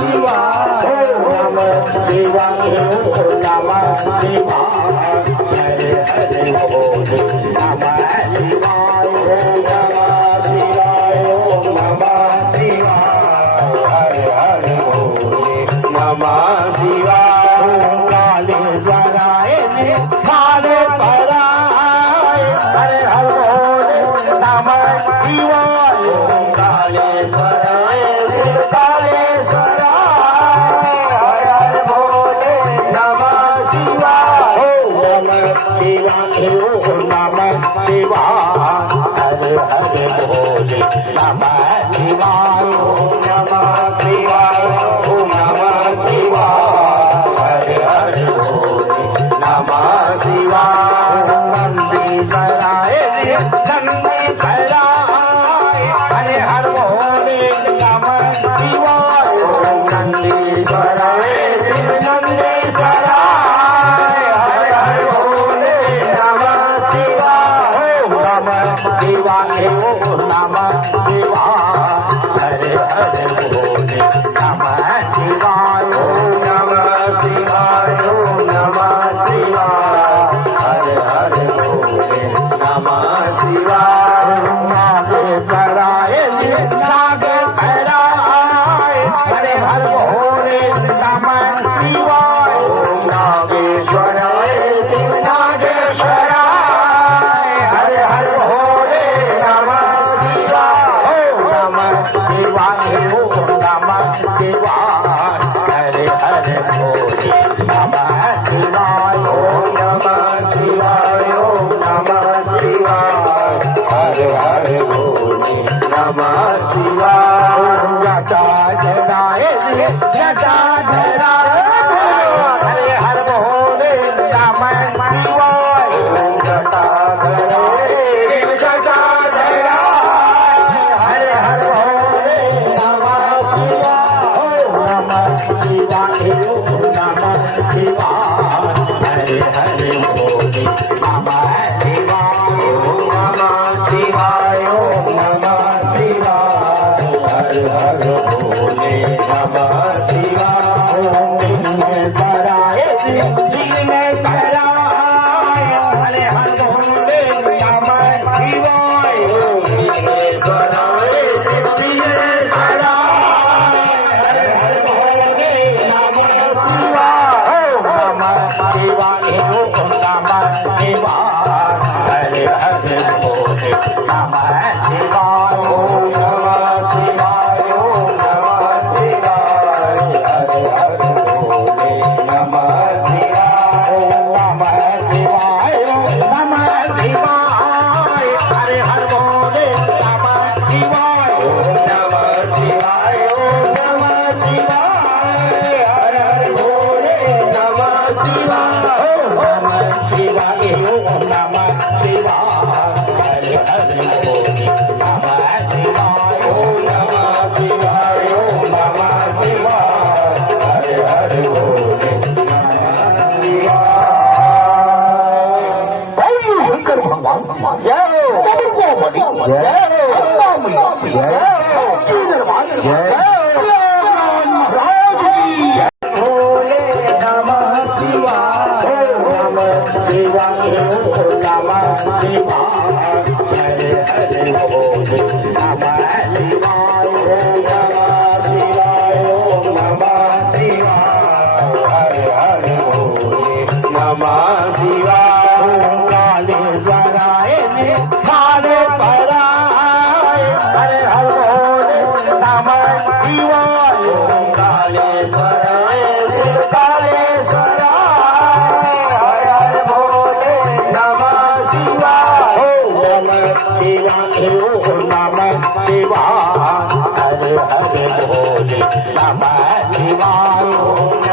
शिवाय नमः शिवाय नमः शिवाय हरे हरे बोले नमः शिवाय नमः शिवाय नमः शिवाय हरे हरे बोले नमः शिवाय काले जराए काले पराए हरे हरे बोले नमः शिवाय काले पराए काले पराए हरे हरे बोले नमः शिवाय नमः शिवाय नमः शिवाय हरे हरे बोले नमः शिवाय नमः शिवाय नमः शिवाय हरे हरे बोले नमः शिवाय नंदी कराए नंदी कराए हरे हरे बोले नमः शिवाय नंदी कराए नंदी कराए हरे हरे बोले नमः शिवाय नमः शिवाय नमः शिवाय हरे हरे बोले नमः शिवाय नमः शिवाय नमः शिवाय हरे हरे बोले नमः शिवाय नागे कराए नागे कराए हरे हरे बोले नमः शिवाय नागेश्वराय नागेश्वराय हरे हरे बोले नमः शिवाय नमः शिवाय नमः शिवाय हरे हरे बोले नमः शिवाय नमः शिवाय नमः शिवाय हरे हरे बोले नमः शिवाय जटा जटाए जटा जटाए हरे हरे बोले नमः शिवाय जटा जटाए जटा जटाए हरे हरे बोले नमः शिवाय नमः शिवाय नमः शिवाय हरे हरे बोले नमः शिवाय नमः शिवाय नमः शिवाय हरे हरे बोले नमः शिवाय जिनमें कराए जिनमें कराए हरे हरे बोले नमः शिवाय जिनमें कराए जिनमें कराए हरे हरे बोले नमः शिवाय नमः शिवाय नमः शिवाय हरे हरे बोले नमः शिवाय नमः शिवाय नमः शिवाय हरे हरे बोले नमः शिवाय नमः शिवाय नमः शिवाय हरे हरे बोले नमः शिवाय नमः शिवाय नमः शिवाय हरे हरे बोले नमः शिवाय नमः शिवाय नमः शिवाय हरे हरे बोले नमः शिवाय नमः शिवाय नमः शिवाय हरे हरे बोले शंकर भगवान जय बोले नमः शिवाय नमः शिवाय नमः शिवाय हरे हरे बोले नमः शिवाय नमः शिवाय नमः शिवाय हरे हरे बोले नमः शिवाय काले जराए काले पराए हरे हरे बोले नमः शिवाय काले पराए काले पराए हरे हरे बोले नमः शिवाय नमः शिवाय नमः शिवाय हरे हरे बोले नमः शिवाय